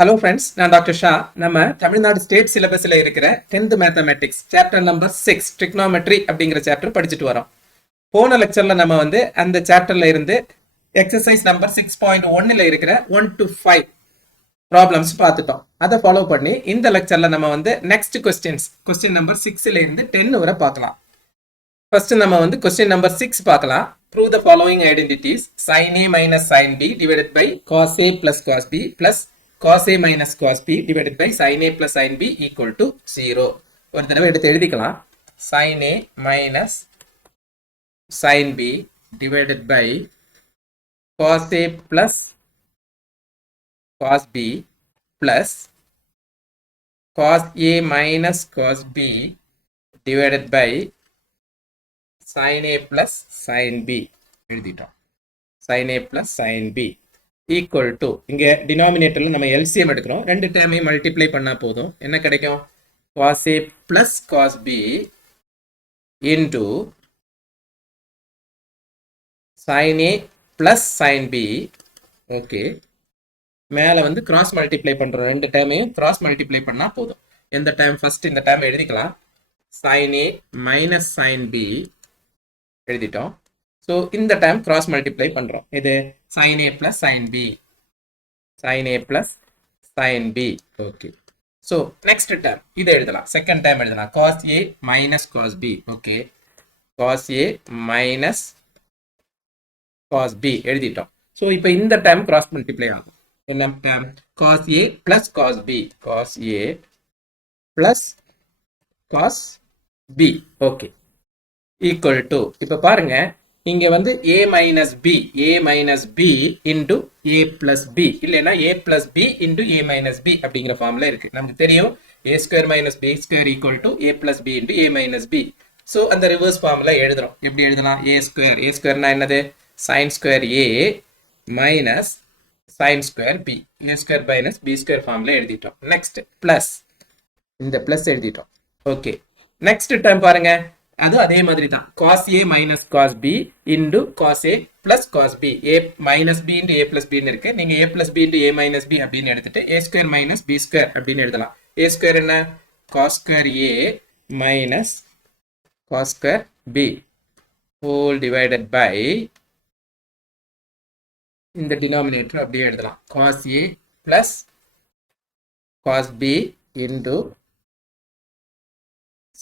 Hello friends, நான் doctor Shah. நம்ம Tamil Nadu state சிலபஸ்ல இருக்கிற 10th mathematics chapter number 6 trigonometry அப்படிங்கிற சாப்டர் படிச்சுட்டு வரோம். போன லெக்சர்ல நம்ம அந்த சாப்டர்ல இருந்து எக்ஸசைஸ் நம்பர் 6.1ல இருக்கிற 1 to 5 ப்ராப்ளம்ஸ் பார்த்துட்டோம். அதை ஃபாலோ பண்ணி இந்த லெக்சர்ல நம்ம நெக்ஸ்ட் கொஸ்டின் நம்பர் 6ல இருந்து 10 வரை பார்க்கலாம். ஃபர்ஸ்ட் நம்ம கொஸ்டின் நம்பர் 6 பார்க்கலாம். Prove the following identities: sin a minus sin b divided by cos a plus cos b plus cos a minus cos b divided by sin a plus sin b equal to 0. ஒரு தடவை எடுத்து எழுதிக்கலாம். sin a minus sin b divided by cos a plus cos b plus cos a minus cos b divided by sin a plus sin b எழுதிட்டோம். sin a plus sin b equal to, இங்க டினாமினேட்டர்ல நம்ம LCM எடுக்கிறோம். ரெண்டு டேர்மையும் multiply பண்ணா போதும். என்ன கிடைக்கும்? cos a plus cos b into sin a plus sin b. Okay, மேல கிராஸ் மல்டிப்ளை பண்றோம். ரெண்டு டேர்மையும் கிராஸ் மல்டிப்ளை பண்ணா போதும். எந்த டேர்ம் ஃபர்ஸ்ட்? இந்த டேர்ம் எழுதிக்கலாம். sin a minus sin b எழுதிட்டோம். ஸோ இந்த டைம் கிராஸ் மல்டிப்ளை பண்றோம். இது sin a plus sin b, sin a plus sin b. Okay, so next time இதை எழுதலாம். செகண்ட் டைம் எழுதலாம். cos a minus cos b. Okay, cos a minus cos b எழுதிட்டோம். So இப்போ இந்த time cross multiply ஆகும். என்ன time? cos a plus cos b, cos a plus cos b. Okay, equal to, இப்போ பாருங்க, இங்க a minus b into a plus b இல்லைன்னா a plus b into a minus b அப்படிங்கிற ஃபார்ம்ல இருக்கு. நமக்கு தெரியும் a square minus b square equal to a plus b into a minus b. So அந்த ரிவர்ஸ் ஃபார்ம்ல எழுதுறோம். எப்படி எழுதலாம்? a ஸ்கொயர்னா என்னது? sin square a minus sin square b, a square minus b square ஃபார்ம்ல எழுதிட்டோம். நெக்ஸ்ட் பிளஸ், இந்த plus எழுதிட்டோம். ஓகே, நெக்ஸ்ட் டைம் பாருங்க, அது அதே மாதிரி தான். cos a minus cos b into cos a plus cos b, a minus b into a plus b ன்னு இருக்கு. நீங்க a plus b into a minus b அப்படின்னு எடுத்துட்டு a square minus b square அப்படின்னு எழுதலாம். a square என்ன? cos square a minus cos square b whole divided by, இந்த denominator அப்படியே எழுதலாம். cos a plus cos b into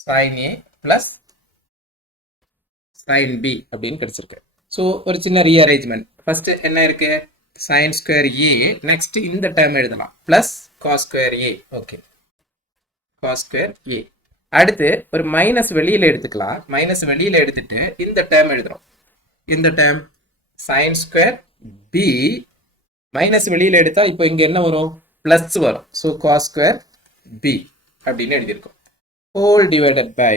sin a plus sin b அப்படின்னு கிடைச்சிருக்கு. ஸோ ஒரு சின்ன ரீஅரேஞ்ச்மெண்ட். ஃபர்ஸ்ட் என்ன இருக்கு? sin square a. நெக்ஸ்ட் இந்த டேர்ம் எழுதலாம். Plus cos square a. Okay, cos square a. அடுத்து ஒரு மைனஸ் வெளியில எடுத்துக்கலாம். மைனஸ் வெளியில எடுத்துட்டு இந்த டேர்ம் எழுதுறோம். இந்த term sin square b. Minus வெளியில எடுத்தா இப்போ இங்க என்ன வரும்? பிளஸ் வரும். ஸோ cos square b அப்படின்னு எழுதியிருக்கோம். ஹோல் டிவைடட் பை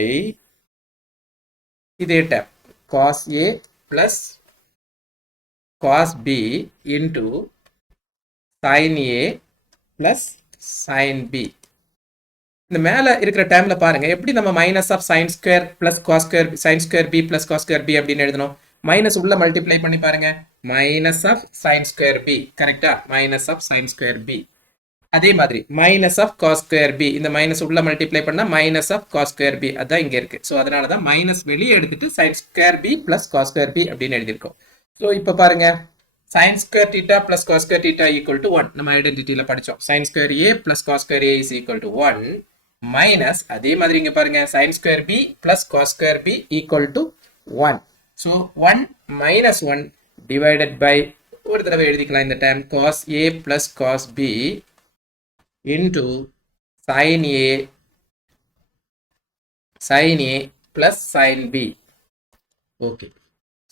இதே term cos a plus cos b into sin a plus sin b. இந்த மேல இருக்கிற டேர்ம்ல பாருங்க, எப்படி நம்ம minus of sin square plus cos square sin square b plus cos square b அப்படின்னு எழுதணும். மைனஸ் உள்ள மல்டிப்ளை பண்ணி பாருங்க. Minus of sin square b, கரெக்டா? Minus of sin square b. அதே மாதிரி minus of cos square b, இந்த minus உள்ள மல்டிப்ளை பண்ணா minus of cos square b, அதான் இங்க இருக்கு. ஸோ அதனால தான் மைனஸ் வெளியே எடுத்துட்டு sin square b plus cos square b அப்படின்னு எழுதியிருக்கோம். ஸோ இப்போ பாருங்க, sin square theta plus cos square theta equal to 1 நம்ம ஐடென்டிட்டியில படிச்சோம். sin square a plus cos square a is equal to 1 minus, அதே மாதிரி இங்க பாருங்க, sin square b plus cos square b equal to 1. So 1 minus 1 divided by, ஒரு தடவை எழுதிக்கலாம் இந்த time, cos a plus cos b into sin a plus sin b. Okay,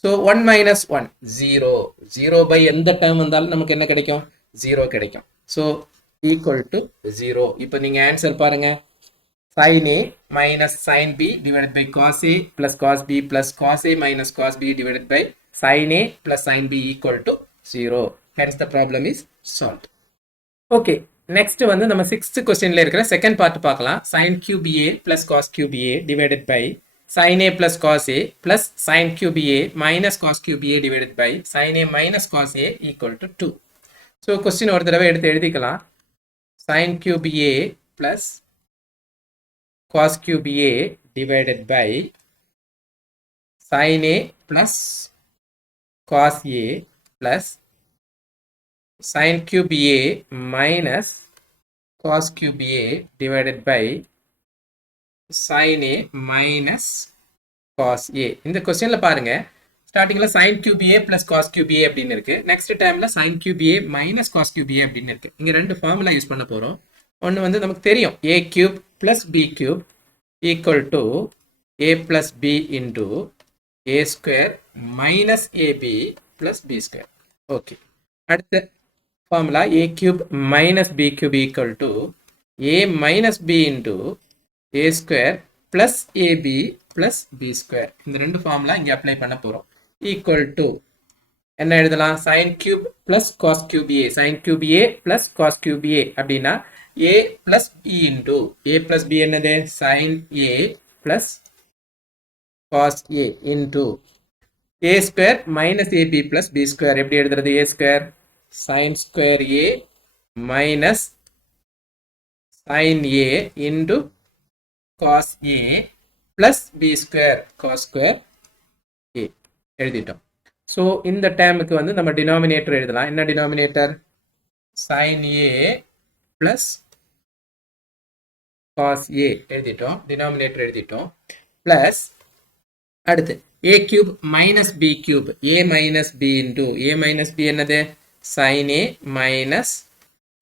so 1 minus 1 0. 0 by எந்த term வந்தாலும் நமக்கு என்ன கிடைக்கும்? 0 கிடைக்கும். So equal to 0. இப்போ நீங்க ஆன்சர் பாருங்க. sin a minus sin b divided by cos a plus cos b plus cos a minus cos b divided by sin a plus sin b equal to 0. Hence the problem is solved. Okay, next நம்ம 6th கொஸ்டின்ல இருக்கிற second part பார்க்கலாம். sin cube a plus cos cube a divided by sin a plus cos a plus sin cube a minus cos cube a divided by sin a minus cos a equal to 2. So question ஒரு தடவை எடுத்து எழுதிக்கலாம். sin cube A plus cos cube A divided by sin A plus cos A plus sin cube A minus cos cube A divided by sin A minus cos A. இந்த கொஸ்டின்ல பாருங்க ஸ்டார்டிங்ல sin cube A plus cos cube A அப்படின்னு இருக்கு. Next டைம்ல sin cube A minus cos cube A அப்படின்னு இருக்கு. இங்க ரெண்டு ஃபார்முலா யூஸ் பண்ண போறோம். ஒன்னு வந்து நமக்கு தெரியும் a cube plus b cube equal to a plus b into a square minus ab plus b square. Okay, அடுத்த formula a cube minus b cube equal to a minus b into a square plus ab plus b square. இந்த ரெண்டு formula இங்க apply பண்ண போறோம். equal to என்ன எழுதலாம்? sin cube plus cos cube a, sin cube a plus cos cube a அப்படின்னா a plus b into a plus b என்னது? sin a plus cos a into a square minus ab plus b square. எப்படி எழுதுறது? a square sin square a minus sin a into cos a plus b square cos square a எழுதிட்டோம். So இந்த டேமுக்கு வந்து நம்ம denominator எழுதலாம். என்ன denominator? sin a plus cos a எழுதிட்டோம், டினாமினேட்டர் எழுதிட்டோம். பிளஸ் அடுத்து a cube minus b cube, a minus b into a minus b என்னது? sin a minus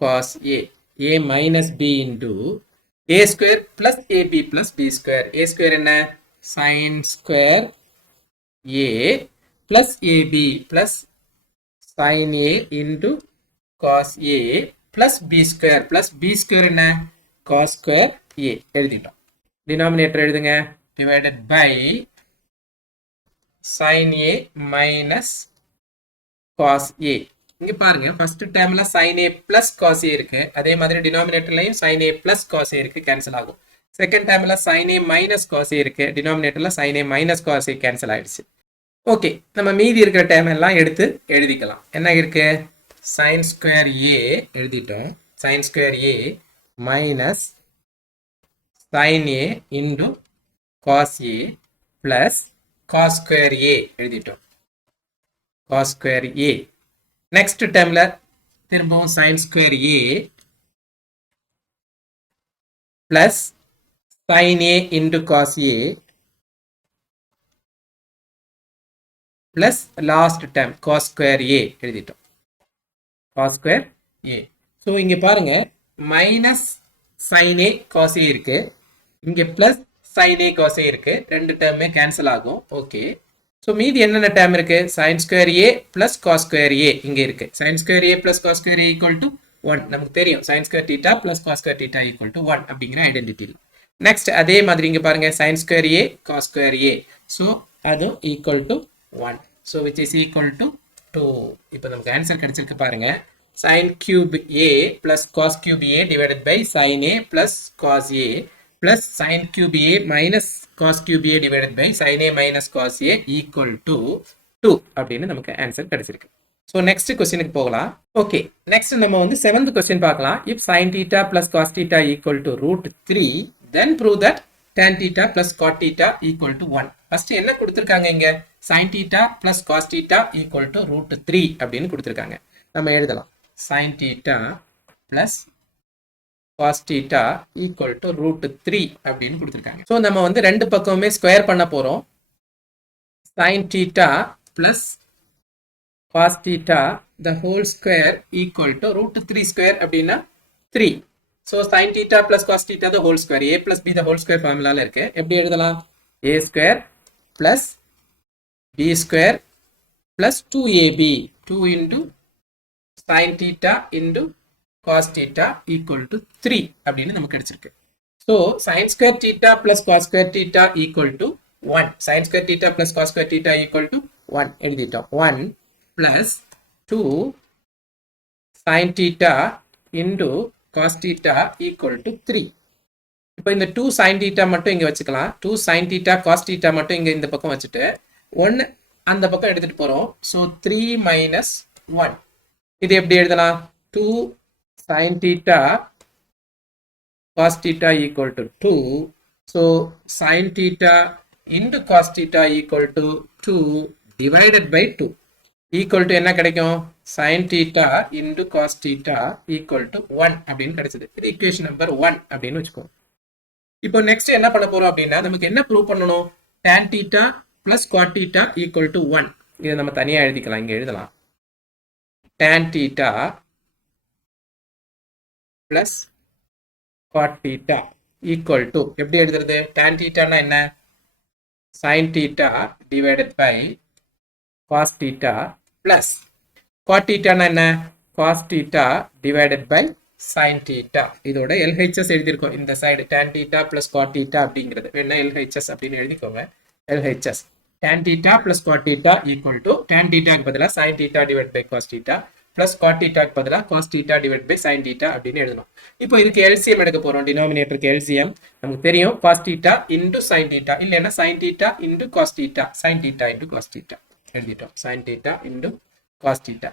cos a, a minus b into a square plus ab plus b square. a square என்ன? sin square a plus ab plus sin a into cos a plus b square plus b square என்ன? cos square a எழுதிட்டோம். Denominator எழுதுங்க. divided by sin a minus cos a. இங்க பாருங்க, first டேர்ம்ல sin a plus cos a இருக்கு, அதே மாதிரி டினாமினேட்டர்லயும் sin a plus cos a இருக்கு, கேன்சல் ஆகும். செகண்ட் டேர்ம்ல sin a minus cos a இருக்கு, டினாமினேட்டர்ல sin a minus cos a கேன்சல் ஆயிடுச்சு. ஓகே, நம்ம மீதி இருக்கிற டேர்ம் எல்லாம் எடுத்து எழுதிக்கலாம். என்ன இருக்கு? sin square a எழுதிட்டோம், sin square a minus sin a into cos a plus cos square a எழுதிட்டோம், cos square a. நெக்ஸ்ட் டேர்ம்ல திரும்பவும் sin square a plus sin a into cos a plus last term cos square a எழுதிட்டோம், cos square a. So இங்க பாருங்க, minus sin a cos a இருக்கு, இங்க plus sin a cos a இருக்கு, ரெண்டு டேர்மே cancel ஆகும். Okay, so மீதி என்னென்ன டேர்ம் இருக்கு? sin square a plus cos square a இங்க இருக்கு. sin square a plus cos square a equal to 1 நமக்கு தெரியும். sin square theta plus cos square theta equal to 1 அப்படிங்கிற ஐடென்டிட்டி. நெக்ஸ்ட் அதே மாதிரி இங்க பாருங்க, sin square a cos square a, so அதுவும் equal to 1, so which is equal to 2. இப்போ நமக்கு ஆன்சர் கிடைச்சிருக்கு பாருங்க, sin cube a plus cos cube a divided by sin a plus cos a plus sin cube a minus cos cube a divided by sin a minus cos a equal to 2 அப்படின்னு நமக்கு answer கிடைச்சிருக்கு. So next கொஸ்டினுக்கு போகலாம். Okay, next நம்ம வந்து 7th question பார்க்கலாம். if sin theta plus cos theta equal to √3 then prove that tan theta plus cot theta equal to 1. First என்ன கொடுத்திருக்காங்க? இங்க sin theta plus cos theta equal to √3 அப்படின்னு கொடுத்திருக்காங்க. நம்ம எழுதலாம் sin theta plus cos theta equal to √3 அப்படின்னு கொடுத்திருக்காங்க. So நம்ம வந்து ரெண்டு பக்கமுமே ஸ்கொயர் பண்ண போறோம். sin theta plus cos theta the whole square equal to √3 square அப்படின்னா 3. So sin theta plus cos theta the whole square, a plus b the whole square ஃபார்முலால இருக்கு. எப்படி எழுதலாம்? a square plus b square plus 2ab 2 into sin theta into cos theta equal to 3 அப்படின்னு நமக்கு கிடைச்சிருக்கு. So sin square theta plus cos square theta equal to 1. sin square theta plus cos square theta equal to 1 எழுதிட்டோம். 1 plus 2 sin theta into cos theta equal to 3. இப்போ இந்த 2 sin theta மட்டும் இங்க வச்சுக்கலாம். 2 sin theta cos theta மட்டும் இங்க இந்த பக்கம் வச்சுட்டு 1 அந்த பக்கம் எடுத்துட்டு போறோம். So 3 minus 1. இது எப்படி எழுதலாம்? 2 sin theta cos theta equal to 2. So sin theta into cos theta equal to 2 divided by 2 equal to என்ன கிடைக்கும் sin theta into cos theta equal to 1 அப்படின்னு கிடைச்சது. இது equation number 1 அப்படின்னு வச்சுக்கோ. இப்போ next என்ன பண்ண போறோம் அப்படின்னா நமக்கு என்ன ப்ரூவ் பண்ணணும் tan theta plus cot theta equal to 1. இதை நம்ம தனியா எழுதிக்கலாம், இங்க எழுதலாம் tan theta plus cot theta equal to எப்படி எழுதுறது tan theta னா என்ன sin theta divided by cos theta plus cot theta னா என்ன cos theta divided by sin theta. இதோட LHS எழுதியிருக்கோம் இந்த side tan theta plus cot theta அப்படிங்கிறது வேணா LHS அப்படின்னு எழுதிக்கோங்க. LHS tan theta plus cot theta equal to tan theta க்கு பதிலா sin theta divided by cos theta plus cot theta க்கு பதிலா cos theta divided by sin theta அப்படின்னு எழுதணும். இப்போ இதுக்கு LCM எடுக்க போறோம். டினாமினேட்டருக்கு LCM நமக்கு தெரியும் cos theta into sin theta இல்லைன்னா sin theta into cos theta sin theta into cos theta எழுதிட்டோம். sin theta into cos theta.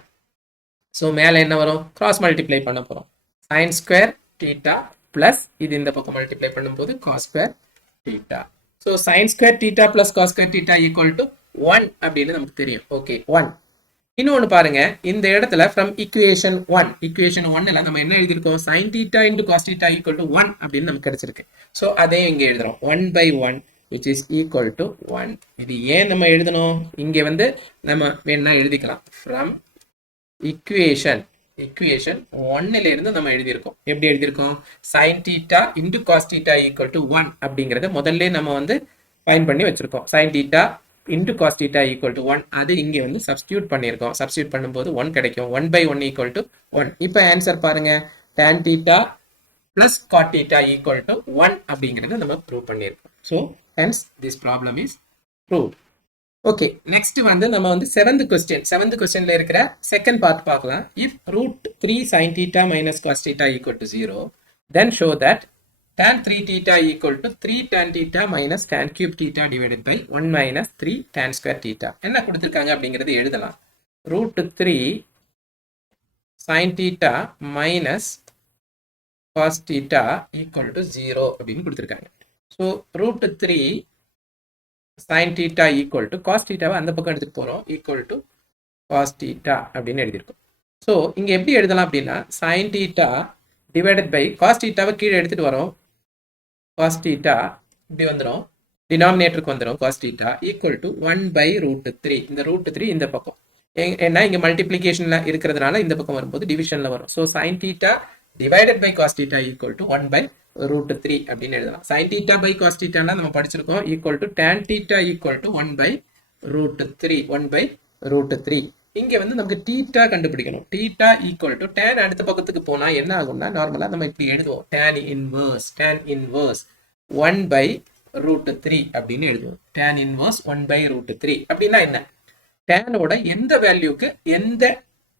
So மேலே என்ன வரும் கிராஸ் மல்டிப்ளை பண்ண போறோம். sin square theta plus இது இந்த பக்கம் மல்டிப்ளை பண்ணும்போது cos square theta. So sin square theta plus cos square theta equal to 1 அப்படின்னு நமக்கு தெரியும். ஓகே 1. இன்னொன்று பாருங்க இந்த இடத்துல from equation 1ல நம்ம என்ன எழுதியிருக்கோம் sin theta into cos theta equal to 1 அப்படின்னு நமக்கு கிடைச்சிருக்கு. ஸோ அதையும் இங்கே எழுதுறோம் 1 by 1 which is equal to 1. இது ஏன் நம்ம எழுதணும் இங்கே வந்து நம்ம வேணா எழுதிக்கலாம் from equation 1ல இருந்து நம்ம எழுதியிருக்கோம். எப்படி எழுதியிருக்கோம் sin theta into cos theta equal to 1 அப்படிங்கிறத முதல்ல நம்ம வந்து ஃபைண்ட் பண்ணி வச்சிருக்கோம். sin theta into cos theta equal to 1 அது இங்கே வந்து சப்ஸ்டியூட் பண்ணியிருக்கோம். சப்ஸ்டியூட் பண்ணும்போது 1 கிடைக்கும் 1 by 1 equal to 1. இப்போ ஆன்சர் பாருங்க tan theta plus cot theta equal to 1 அப்படிங்கிறத நம்ம ப்ரூவ் பண்ணியிருக்கோம். So hence this problem is proved. Okay next வந்து நம்ம வந்து செவன்த் கொஸ்டின்ல இருக்கிற செகண்ட் பார்ட் பார்க்கலாம். If √3 sin theta minus cos theta equal to 0 then show that tan 3 theta equal to 3 tan theta minus tan cube theta divided by 1 minus 3 tan square theta. என்ன கொடுத்திருக்காங்க அப்படிங்கிறது எழுதலாம். √3 sin theta minus cos theta equal to 0 அப்படின்னு கொடுத்திருக்காங்க. So √3 sin theta equal to cos theta அந்த பக்கம் எடுத்துட்டு போறோம் equal to cos theta அப்படின்னு எழுதியிருக்கோம். ஸோ இங்க எப்படி எழுதலாம் அப்படின்னா sin theta divided by cos theta கீழே எடுத்துட்டு வரோம் cos theta இப்படி வந்துடும் டினாமினேட்டருக்கு வந்துடும் cos theta equal to 1 by √3. இந்த √3 இந்த பக்கம் ஏன்னா இங்க மல்டிப்ளிகேஷன்ல இருக்கிறதுனால இந்த பக்கம் வரும்போது டிவிஷன்ல வரும். So sin theta divided by cos theta equal to 1 by √3 அப்படின்னு எழுதலாம். sin theta by cos theta நம்ம படிச்சிருக்கோம் equal to tan theta equal to 1 by √3. இங்க வந்து நமக்கு theta கண்டுபிடிக்கணும். theta equal to tan அடுத்த பக்கத்துக்கு போனா என்ன ஆகும்னா நார்மலா நம்ம இப்படி எழுதுவோம் tan inverse 1 by √3 அப்படின்னு எழுதுவோம். tan inverse 1 by √3 அப்படின்னா என்ன tan ஓட எந்த வேல்யூக்கு எந்த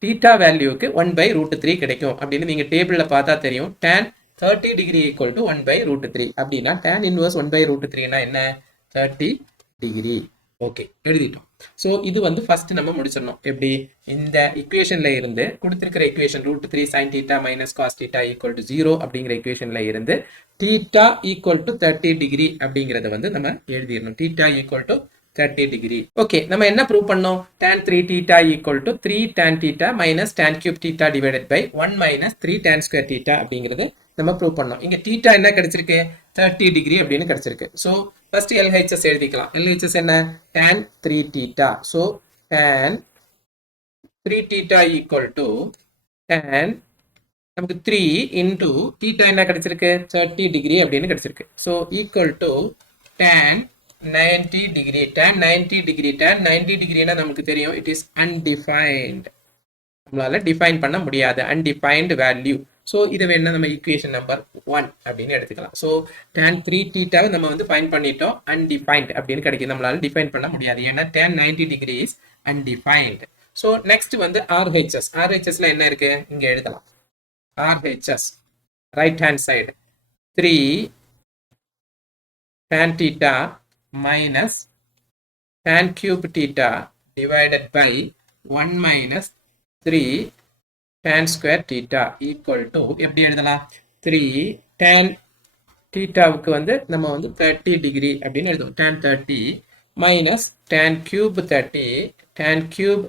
theta வேல்யூக்கு 1 by √3 கிடைக்கும் அப்படின்னு நீங்க டேபிள்ல பார்த்தா தெரியும். tan 30 degree equal to 1 by √3 அப்படின்னா tan inverse 1 by √3 னா என்ன 30 degree. ஓகே எழுதிட்டோம். ஸோ இது வந்து ஃபர்ஸ்ட் நம்ம முடிச்சிடணும். எப்படி இந்த இக்குவேஷன்ல இருந்து கொடுத்திருக்கிற equation √3 sin theta minus cos theta equal to 0 அப்படிங்கிற இக்குவேஷன்ல இருந்து theta equal to 30 degree அப்படிங்கறத வந்து நம்ம எழுதிடணும். theta equal to 30 degree. Okay நம்ம என்ன ப்ரூவ் பண்ணோம் tan 3 theta equal to 3 tan theta minus tan cube theta divided by 1 minus 3 tan square theta அப்படிங்கிறது நம்ம ப்ரூவ் பண்ணோம். இங்க theta என்ன கிடைச்சிருக்கு 30 degree அப்படின்னு கிடைச்சிருக்கு. ஸோ ஃபர்ஸ்ட் LHS எழுதிக்கலாம். LHS என்ன tan 3 theta. So tan 3 theta equal to tan நமக்கு 3 into theta என்ன கிடைச்சிருக்கு 30 degree அப்படின்னு கிடைச்சிருக்கு. So equal to tan 90 degree. tan 90 degree. tan 90 degree நமக்கு தெரியும் it is undefined. நம்மளால டிஃபைன் பண்ண முடியாது undefined value. ஸோ இதை வேணா நம்ம ஈக்குவேஷன் நம்பர் 1 அப்படின்னு எடுத்துக்கலாம். ஸோ tan 3 theta நம்ம வந்து ஃபைண்ட் பண்ணிட்டோம் undefined அப்படின்னு கிடைக்கும். நம்மளால டிஃபைன் பண்ண முடியாது ஏன்னா tan 90 degree is undefined. So next வந்து RHS. RHSல என்ன இருக்கு இங்க எழுதலாம். RHS right hand side 3 tan theta minus tan cube theta divided by 1 minus 3 tan square theta equal to எப்படி எழுதலாம் 3 tan தீட்டாவுக்கு வந்து நம்ம வந்து 30 டிகிரி அப்படின்னு எழுதுவோம். tan 30 minus tan cube 30, tan cube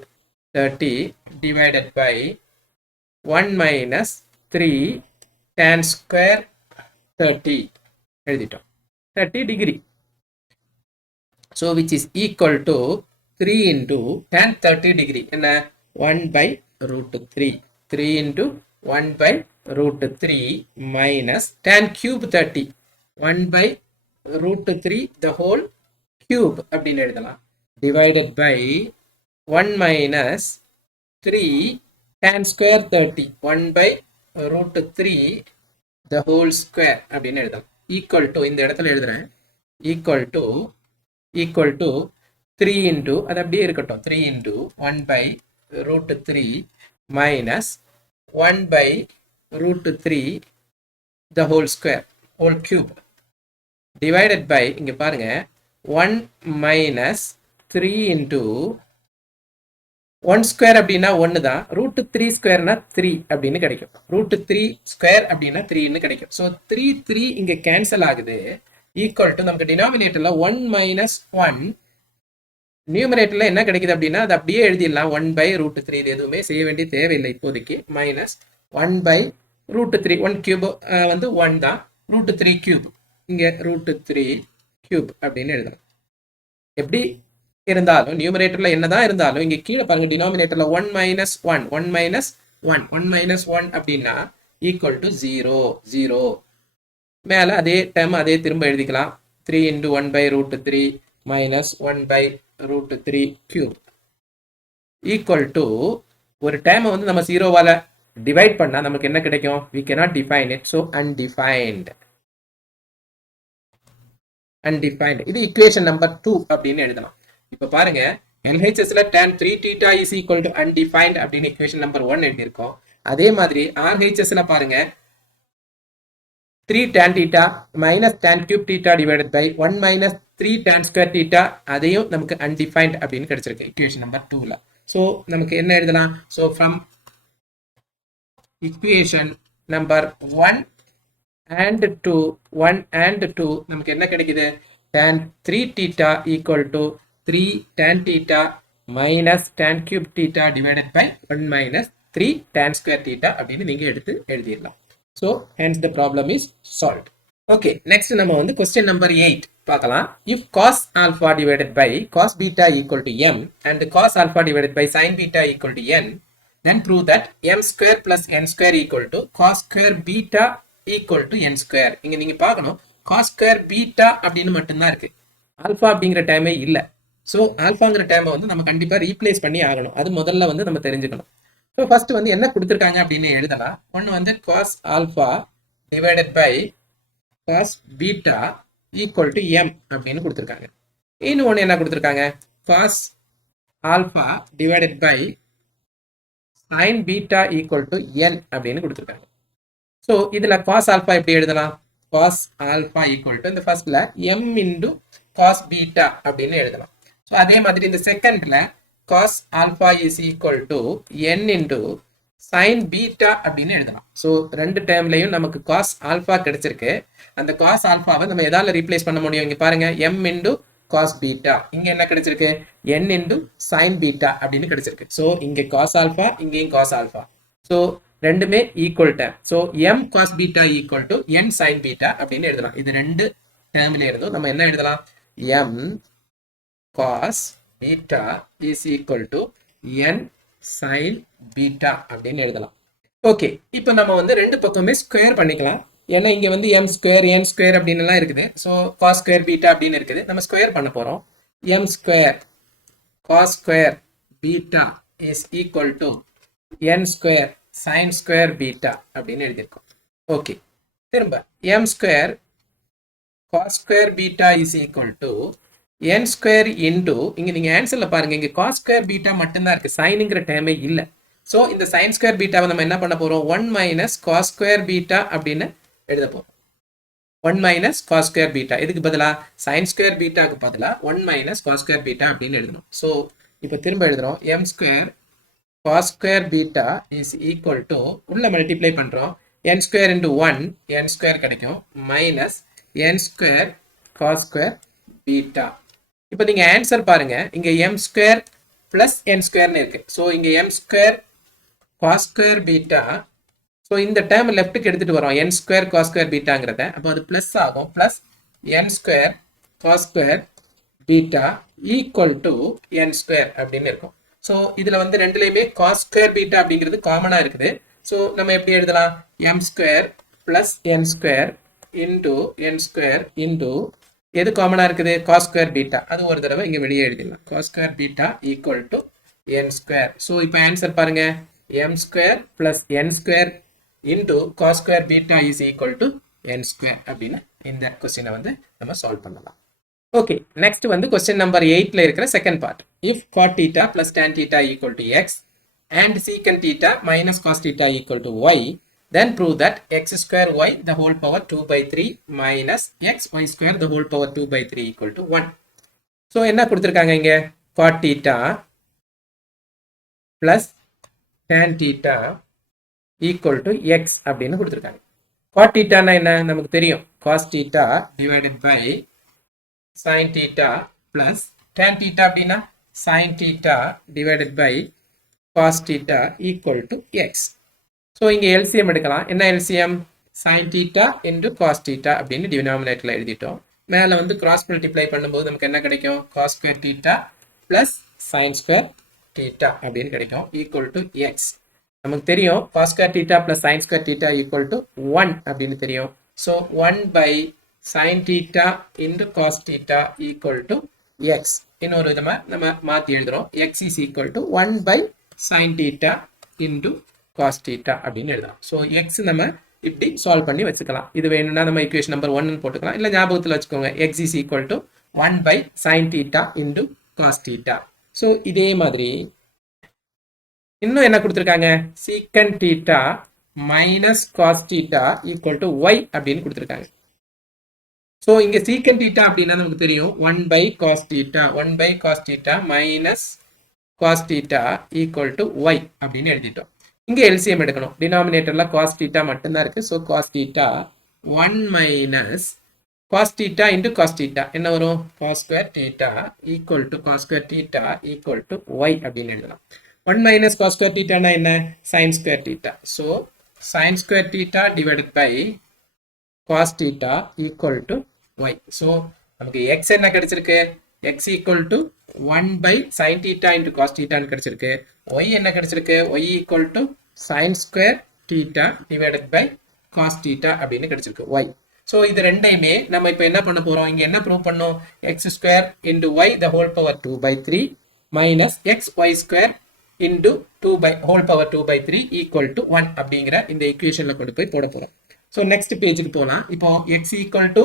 30 divided by 1 minus 3 tan square 30 எழுதிட்டோம். 30 degree. So which is equal to 3 into tan 30 degree என்ன 1 by root 3. 3 into 1 by root 3 minus tan cube 30. 1 by root 3 the whole cube அப்படின்னு எழுதலாம். Divided by 1 minus 3 tan square 30. 1 by root 3 the whole square அப்படின்னு எழுதலாம். Equal to இந்த இடத்துல எழுதுறேன். Equal to 3 into அது அப்படியே இருக்கட்டும். 3 into 1 by root 3 minus 1 by root 3 the whole square, whole cube divided by இங்க பாருங்க 1 minus 3 into 1 square அப்படின்னா 1 தான். root 3 squareனா 3 அப்படின்னு கிடைக்கும். root 3 square அப்படின்னா 3 கிடைக்கும். ஸோ 3 இங்க கேன்சல் ஆகுது. ஈக்குவல் டு நமக்கு டினாமினேட்டர்ல 1 minus 1, நியூமரேட்டர்ல என்ன கிடைக்குது அப்படின்னா அது அப்படியே எழுதிடலாம். 1 by root 3, இது எதுவுமே செய்ய வேண்டிய தேவையில்லை இப்போதைக்கு. மைனஸ் 1 by root 3, 1 cube வந்து 1 தான். root 3 cube இங்க root 3 cube அப்படின்னு எழுதலாம். எப்படி இருந்தாலும் நியூமரேட்டர்ல என்னதான் இருந்தாலும் இங்க கீழே பாருங்க டினாமினேட்டர்ல 1 minus 1, 1 minus 1, 1 minus 1 அப்படின்னா ஈக்குவல் டு 0, 0. மேலே அதே டைம் அதே திரும்ப எழுதிக்கலாம். 3 into 1 by root 3 minus 1 by root 3 cube equal to ஒரு டைமை வந்து நம்ம 0வால டிவைட் பண்ணா நமக்கு என்ன கிடைக்கும்? we cannot define it, so undefined. இது equation number 2 அப்படின்னு எழுதலாம். இப்போ பாருங்க LHSல tan 3 theta is equal to undefined அப்படின்னு equation number 1 எழுதியிருக்கோம். அதே மாதிரி RHSல பாருங்க 3 tan theta minus tan cube theta divided by 1 minus 3 tan square theta, அதையும் நமக்கு undefined அப்படின்னு கிடைச்சிருக்கு equation number 2ல. ஸோ நமக்கு என்ன எழுதலாம்? So from equation number 1 and 2, 1 and 2 நமக்கு என்ன கிடைக்குது? tan 3 theta equal to 3 tan theta minus tan cube theta divided by 1 minus 3 tan square theta அப்படின்னு நீங்க எடுத்து எழுதிடலாம். So hence the problem is solved. Okay, next நம்ம வந்து question number 8 பார்க்கலாம். If cos alpha divided by cos beta equal to m and cos alpha divided by sin beta equal to n, then prove that m square plus n square equal to cos square beta equal to n square. இங்க நீங்க பார்க்கணும் cos square beta அப்படின்னு மட்டும்தான் இருக்கு. Alpha அப்படிங்கிற டைமே இல்லை. So ஆல்பாங்கிற டைமை வந்து நம்ம கண்டிப்பாக ரீப்ளேஸ் பண்ணி ஆகணும். அது முதல்ல வந்து நம்ம தெரிஞ்சுக்கணும். ஸோ ஃபர்ஸ்ட் வந்து என்ன கொடுத்துருக்காங்க அப்படின்னு எழுதலாம். ஒன்று வந்து cos alpha divided by cos beta equal to m அப்படின்னு கொடுத்துருக்காங்க. இன்னும் ஒன்று என்ன கொடுத்துருக்காங்க? cos alpha divided by sin beta equal to n அப்படின்னு கொடுத்துருக்காங்க. ஸோ இதில் cos alpha எப்படி எழுதலாம்? cos alpha equal to இந்த ஃபர்ஸ்ட்ல m into cos beta அப்படின்னு எழுதலாம். ஸோ அதே மாதிரி இந்த செகண்ட்ல cos alpha is equal to n into sin beta அப்படின்னு எழுதலாம். ஸோ ரெண்டு டைம்லையும் நமக்கு cos alpha கிடைச்சிருக்கு. அந்த cos alphaவை நம்ம எதால ரீப்ளேஸ் பண்ண முடியும்? இங்க பாருங்க m into cos beta, இங்க என்ன கிடைச்சிருக்கு? n into sin beta அப்படின்னு கிடைச்சிருக்கு. ஸோ இங்க cos alpha, இங்கேயும் cos alpha. ஸோ ரெண்டுமே equal time. So m cos beta equal to n sin beta அப்படின்னு எழுதலாம். இது ரெண்டு டேர்ம்ல இருந்தும் நம்ம என்ன எழுதலாம்? m cos beta is equal to n sin beta அப்படின்னு எழுதலாம். ஓகே, இப்போ நம்ம வந்து ரெண்டு பக்கமே ஸ்கொயர் பண்ணிக்கலாம். ஏன்னா இங்க வந்து m ஸ்கொயர் n ஸ்கொயர் அப்படின்னு எல்லாம் இருக்குது. ஸோ cos ஸ்கொயர் பீட்டா அப்படின்னு இருக்குது. நம்ம ஸ்கொயர் பண்ண போறோம். m square cos square beta is equal to n square sin square beta அப்படின்னு எழுதியிருக்கோம். ஓகே, திரும்ப m square cos square beta is equal to n square into இங்க நீங்க ஆன்சர்ல பாருங்க, இங்க cos ஸ்கொயர் பீட்டா மட்டும்தான் இருக்கு, சைனுங்கிற டைமே இல்லை. ஸோ இந்த sin ஸ்கொயர் பீட்டாவை நம்ம என்ன பண்ண போறோம்? 1 மைனஸ் cos ஸ்கொயர் பீட்டா அப்படின்னு எழுத போறோம். 1 மைனஸ் cos ஸ்கொயர் பீட்டா, இதுக்கு பதிலா sin ஸ்கொயர் பீட்டாக்கு பதிலா 1 மைனஸ் cos ஸ்கொயர் பீட்டா அப்படின்னு எழுதணும். ஸோ இப்போ திரும்ப எழுதுறோம். m square cos square beta is equal to உள்ள மல்டிப்ளை பண்றோம். n square into 1 n square கிடைக்கும் minus n square cos square beta. இப்போ நீங்க ஆன்சர் பாருங்க, இங்க m ஸ்கொயர் பிளஸ் n ஸ்கொயர்னு இருக்கு. ஸோ இங்க m square cos square beta. So இந்த டேர்ம் லெஃப்ட்டுக்கு எடுத்துட்டு வரோம், n ஸ்கொயர் காஸ் ஸ்கொயர் பீட்டாங்கிறத. அப்போ அது பிளஸ் ஆகும், plus n square cos square beta equal to n square அப்படின்னு இருக்கும். ஸோ இதுல வந்து ரெண்டுலையுமே காஸ் ஸ்கொயர் பீட்டா அப்படிங்கிறது காமனா இருக்குது. ஸோ நம்ம எப்படி எழுதலாம், m square plus n square into n square into எது காமனா இருக்குது, காஸ் ஸ்கொயர் பீட்டா. அது ஒரு தடவை இங்க வெளியே எழுதிடலாம், cos square beta equal to n square. So இப்போ ஆன்சர் பாருங்க, m square plus n square into cos square beta is equal to n square அப்படின்னு இந்த கொஸ்டினை வந்து நம்ம சால்வ் பண்ணலாம். ஓகே, நெக்ஸ்ட் வந்து கொஸ்டின் நம்பர் 8ல இருக்கிற second part. If cot theta plus tan theta equal to x and secant theta minus cos theta equal to y, then prove that x square y the whole power 2 by 3 minus x y square the whole power 2 by 3 equal to 1. So என்ன கொடுத்துருக்காங்க இங்க, cot theta plus tan theta equal to x அப்படின்னு கொடுத்துருக்காங்க. cot theta என்ன நமக்கு தெரியும், cos theta divided by sin theta plus tan theta அப்படின்னா sin theta divided by cos theta equal to x. So இங்கே LCM எடுக்கலாம். என்ன LCM, sin theta into cos theta அப்படின்னு டினாமினேட்டரில் எழுதிட்டோம். மேலே வந்து கிராஸ் மல்டிப்ளை பண்ணும்போது நமக்கு என்ன கிடைக்கும், cos square theta plus sin square theta அப்படின்னு கிடைக்கும் ஈக்குவல் டு x. நமக்கு தெரியும் cos square theta plus sin square theta equal to 1 அப்படின்னு தெரியும். So 1 by sin theta into cos theta equal to x. இன்னொரு விதமா நம்ம மாத்தி எழுதுறோம், x is equal to 1 by sin theta into cos theta அப்படின்னு எழுதலாம். ஸோ x நம்ம இப்படி சால்வ் பண்ணி வச்சுக்கலாம். இது வேணும்னா நம்ம ஈக்குவேஷன் நம்பர் 1 போட்டுக்கலாம், இல்லை ஞாபகத்தில் வச்சுக்கோங்க, x is equal to 1 by sin theta into cos theta. So இதே மாதிரி இன்னும் என்ன கொடுத்துருக்காங்க, secant theta minus cos theta equal to y அப்படின்னு கொடுத்துருக்காங்க. ஸோ இங்கே secant theta அப்படின்னா நமக்கு தெரியும் 1 by cos theta, 1 by cos theta minus cos theta equal to y அப்படின்னு எழுதிட்டோம். இங்கே LCM எடுக்கணும், டினாமினேட்டர்ல cos theta மட்டும்தான் இருக்கு. So cos theta 1 minus cos theta into cos theta என்ன வரும், cos square theta equal to cos square theta equal to y அப்படின்னு எழுதலாம். 1 minus cos square theta என்ன, sin square theta. So sin square theta divided by cos theta equal to y. So நமக்கு x என்ன கிடைச்சிருக்கு, x equal to 1 by sin theta into cos theta கிடைச்சிருக்கு. y என்ன கிடைச்சிருக்கு, y equal to sin square theta divided by cos theta அப்படின்னு கிடைச்சிருக்கு y. So இது ரெண்டையுமே நம்ம இப்போ என்ன பண்ண போறோம், இங்க என்ன ப்ரூவ் பண்ணோம், x square into y the whole power 2 by 3 minus xy square into 2 by whole power 2 by 3 equal to 1 அப்படிங்கிற இந்த ஈக்குவேஷன்ல கொண்டு போய் போட போறோம். ஸோ நெக்ஸ்ட் பேஜுக்கு போகலாம். இப்போ x equal to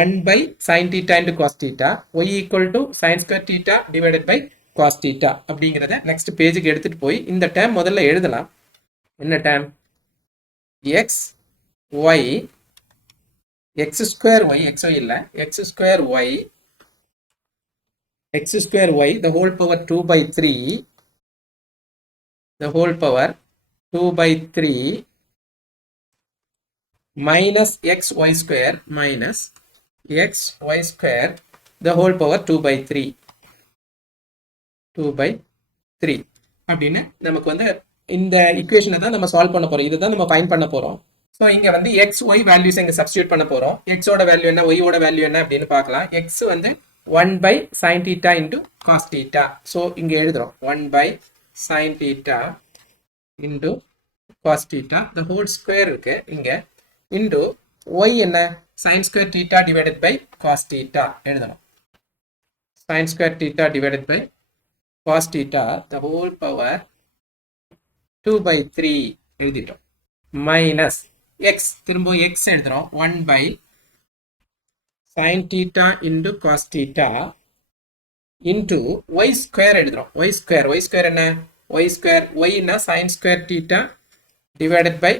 1 by sin theta into cos theta, y equal to sin square theta divided by cos theta அப்படிங்கிறத நெக்ஸ்ட் பேஜுக்கு எடுத்துட்டு போய் இந்த டேர்ம் முதல்ல எழுதலாம். என்ன term, x y x square y, x y இல்லை, x square y the whole power 2 by 3 the whole power 2 by 3 minus xy square minus xy square the whole power 2 by 3 அப்படின்னு நமக்கு வந்து இந்த ஈக்குவேஷனை தான் நம்ம சால்வ் பண்ண போறோம். இதை தான் நம்ம ஃபைண்ட் பண்ண போறோம். ஸோ இங்க வந்து எக்ஸ் ஒய் வேல்யூஸ் இங்க சப்ஸ்டியூட் பண்ண போறோம். எக்ஸோட வேல்யூ என்ன, ஒய்யோட வேல்யூ என்ன அப்படின்னு பார்க்கலாம். எக்ஸ் வந்து 1 by sin theta into cos theta. So இங்க எழுதுறோம் 1 by sin theta into cos theta the whole square இருக்கு இங்க into y என்ன, sin square theta divided by cos theta எழுதணும். sin square theta divided by cos theta the whole power 2 by 3 எழுதிட்டோம். minus x, திரும்ப x எழுதுறோம் 1 by sin theta into cos theta into y square எழுதுறோம். y square என்ன, y square y என்ன sin square theta divided by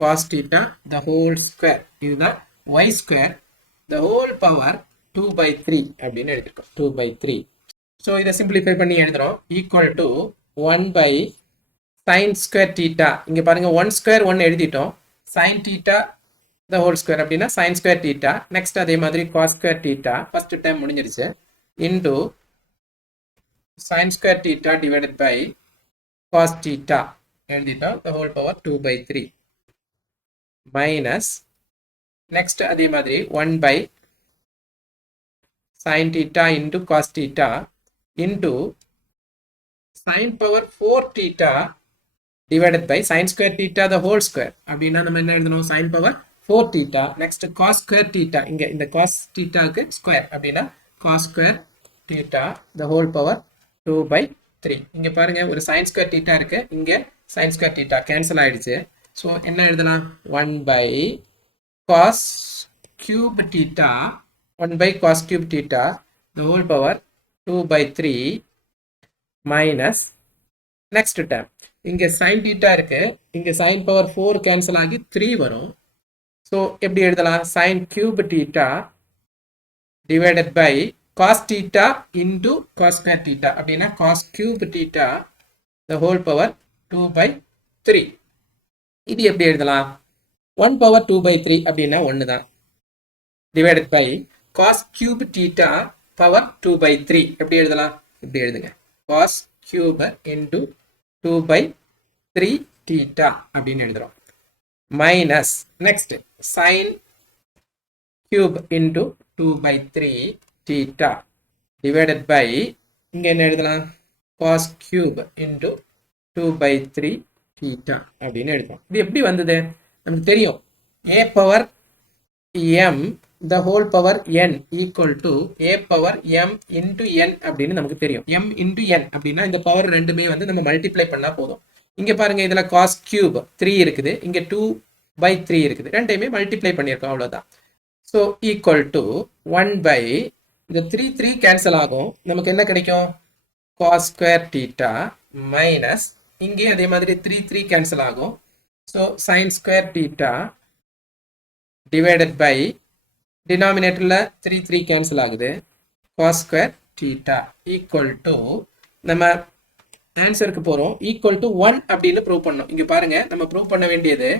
cos theta the whole square. இதுதான் y square the whole power 2 by 3 அப்படின்னு எழுதிருக்கோம், 2 by 3. So இதை simplify பண்ணி எழுதுறோம் equal to 1 by sin square theta. இங்க பாருங்க 1 square 1 எழுதிட்டோம், sin theta the whole square அப்படின்னா sin square theta. Next அதே மாதிரி cos square theta. First term முடிஞ்சிருச்சு. Into sin square theta divided by cos theta. எழுதிட்டோம். The whole power 2 by 3. Minus. Next அதே மாதிரி 1 by sin theta into cos theta into sin power 4 theta divided by sin square theta the whole square. அப்படின்னா நம்ம என்ன எழுதணும்? sin power 4 theta. Next cos square theta. இங்க இந்த cos theta க்கு square அப்படின்னா cos square theta the whole power 2 by 3. இங்க பாருங்க ஒரு sin square theta இருக்கு. இங்க sin square theta cancel ஆயிடுச்சு. So என்ன எழுதலாம்? 1 by cos cube theta 1 by cos cube theta the whole power 2 by 3 minus next term. இங்க sin theta இருக்கு. இங்க sin power 4 cancel ஆகி 3 வரும். So எப்படி எழுதலாம்? sin cube theta divided by cos theta into cos square theta அப்படின்னா cos cube theta the whole power 2 by 3. இது எப்படி எழுதலாம்? 1 power 2 by 3 அப்படின்னா 1 தான். Divided by cos cube theta power 2 by 3. எப்படி எழுதலாம்? இப்படி எழுதுங்க. cos cube into 2 by 3 theta அப்படின்னு எழுதுறோம். Minus next sin cube into 2 by 3 theta divided by இங்க என்ன எழுதலாம்? cos cube into 2 by 3 theta அப்படின்னு எழுதுறோம். இது எப்படி வந்தது? நமக்கு தெரியும். a power m the whole power n equal to a power m into n அப்படின்னு நமக்கு தெரியும். m into n அப்படின்னா இந்த பவர் ரெண்டுமே வந்து நம்ம மல்டிப்ளை பண்ணா போதும். இங்க பாருங்க இதுல cos cube 3 இருக்குது. இங்க 2 by 3 இருக்குது. ரெண்டையுமே மல்டிப்ளை பண்ணியிருக்கோம் அவ்வளவுதான். ஸோ ஈக்குவல் டு 1 by இந்த 3 கேன்சல் ஆகும். நமக்கு என்ன கிடைக்கும்? cos square theta மைனஸ் இங்கே அதே மாதிரி 3 கேன்சல் ஆகும். So sin square theta divided by டினாமினேட்டர்ல 3 cancel ஆகுது. cos square theta equal to நம்ம ஆன்சருக்கு போறோம். ஈக்குவல் டு 1 அப்படின்னு ப்ரூவ் பண்ணோம். இங்க பாருங்க நம்ம ப்ரூவ் பண்ண வேண்டியது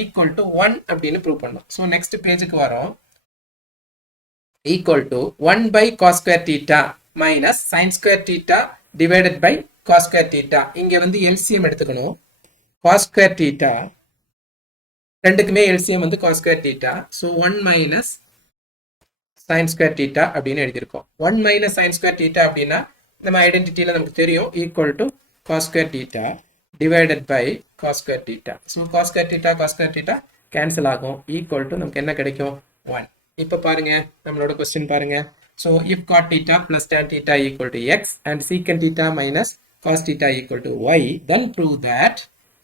ஈக்குவல் டு 1 அப்படின்னு ப்ரூவ் பண்ணோம். ஸோ நெக்ஸ்ட் பேஜுக்கு வரோம். Equal to 1 by cos square theta minus sin square theta divided by cos square theta. இங்க வந்து LCM எடுத்துக்கணும். cos square theta ரெண்டுக்குமே LCM வந்து cos square theta. So 1 minus sin square theta அப்படின்னு எழுதியிருக்கோம். 1 minus sin square theta அப்படின்னா நம்ம ஐடென்டிட்டியில நமக்கு தெரியும் equal to cos square theta divided by cos square theta. So cos square theta cancel ஆகும். Equal to நமக்கு என்ன கிடைக்கும்? 1. இப்போ பாருங்க நம்மளோட கொஸ்டின் பாருங்க. So if cot theta plus tan theta equal to x and secant theta minus cos theta equal to y, then prove that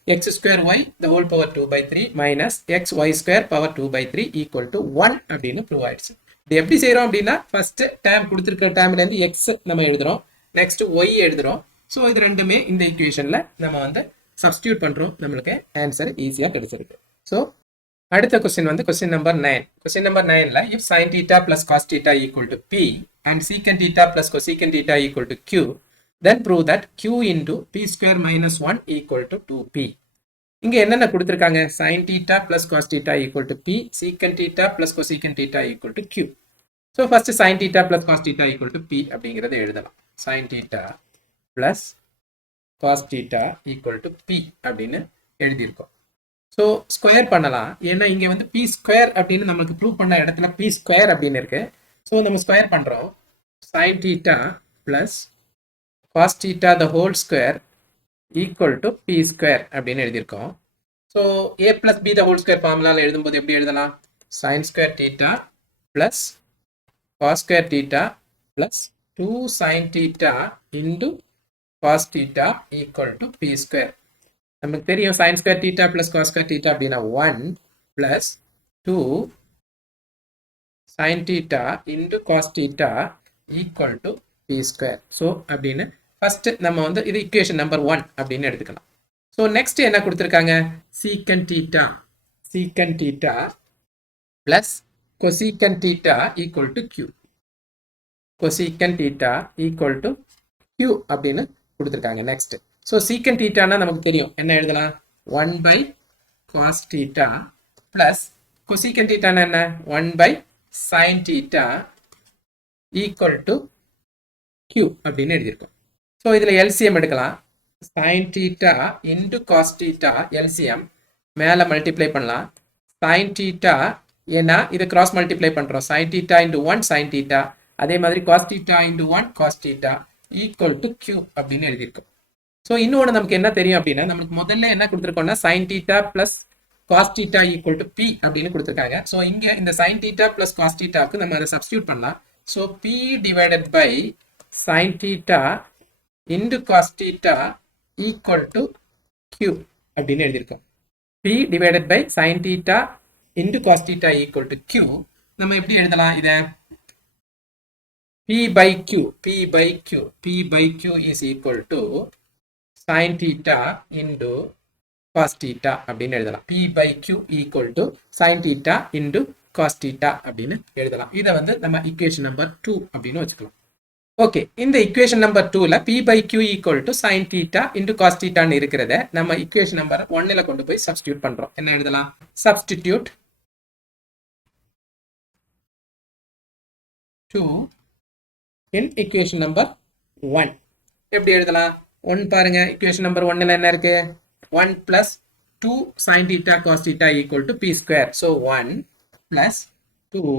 x square y the whole power 2 by 3 minus x y square power 2 by 3 equal to 1 அப்படின்னு prove ஆயிடுச்சு. இது எப்படி செய்யறோம் அப்படின்னா first dam கொடுத்துருக்க டேம்ல இருந்து x நம்ம எழுதுறோம். நெக்ஸ்ட் y எழுதுறோம். ஸோ இது ரெண்டுமே இந்த ஈக்குவேஷன்ல நம்ம வந்து சப்ஸ்டியூட் பண்றோம். நம்மளுக்கு ஆன்சர் ஈஸியா கிடைச்சிருக்கு. ஸோ அடுத்த கொஸ்டின் வந்து கொஸ்டின் நம்பர் 9. கொஸ்டின் நம்பர் 9ல if sin theta plus cos theta equal to p and secant theta plus cosecant theta equal to q, then prove that q into p square minus 1 equal to 2p. இங்க என்னென்ன கொடுத்திருக்காங்க? sin theta plus cos theta equal to p, secant theta plus cosecant theta equal to q. So first sin theta plus cos theta equal to p அப்படிங்கறத எழுதலாம். sin theta plus cos theta equal to p அப்படின்னு எழுதியிருக்கோம். So square பண்ணலாம். ஏன்னா இங்க வந்து B square அப்படின்னு நமக்கு ப்ரூவ் பண்ண இடத்துல பி ஸ்கொயர் அப்படின்னு இருக்கு. ஸோ நம்ம ஸ்கொயர் பண்றோம். sin theta plus cos theta the whole square equal to p square அப்படின்னு எழுதியிருக்கோம். So a plus b the whole square ஃபார்முலால எழுதும்போது எப்படி எழுதலாம்? sin square theta plus cos square theta plus 2 sin theta into cos theta equal to p square. நமக்கு தெரியும் sin square theta plus cos square theta அப்படின்னா 1 plus 2 sin theta into cos theta equal to p square. So அப்படின்னு first நம்ம வந்து இது equation number 1 அப்படின்னு எடுத்துக்கலாம். So next என்ன கொடுத்துருக்காங்க? secant theta plus cosecant theta equal to q. cosecant theta equal to q அப்படின்னு கொடுத்துருக்காங்க. நெக்ஸ்ட் ஸோ secant theta நமக்கு தெரியும் என்ன எழுதலாம்? 1 by cos theta plus cosecant theta என்ன 1 by sin theta equal to q அப்படின்னு எழுதியிருக்கோம். ஸோ இதில் எல்சிஎம் எடுக்கலாம். sin theta into cos theta LCM மேலே மல்டிப்ளை பண்ணலாம். sin theta ஏன்னா இது கிராஸ் மல்டிப்ளை பண்ணுறோம். sin theta into 1 sin theta அதே மாதிரி cos theta into 1 cos theta equal to q அப்படின்னு எழுதியிருக்கோம். ஸோ இன்னொன்று நமக்கு என்ன தெரியும் அப்படின்னா நமக்கு முதல்ல என்ன கொடுத்துருக்கோம்னா sin theta plus cos theta equal to p அப்படின்னு கொடுத்துருக்காங்க. ஸோ இங்கே இந்த sin theta plus cos thetaக்கு நம்ம அதை சப்ஸ்டியூட் பண்ணலாம். So p divided by sin theta into cos theta equal to q அப்படின்னு எழுதியிருக்கோம். p divided by sin theta into cos theta equal to q நம்ம எப்படி எழுதலாம் இதை p by q is equal to sin theta into cos theta அப்படின்னு எழுதலாம். p by q equal to sin theta into cos theta அப்படின்னு எழுதலாம். இதை வந்து நம்ம equation number 2 அப்படின்னு வச்சுக்கலாம். ஓகே, இந்த equation number 2ல p by q equal to sin theta into cos theta இருக்கிறத நம்ம equation number 1ல கொண்டு போய் substitute பண்றோம். என்ன எழுதலாம்? Substitute 2 in equation number 1. எப்படி எழுதலாம்? 1 பாருங்க, equation number 1ல என்ன இருக்கு? 1 plus 2 sin theta cos theta equal to p square. So 1 plus 2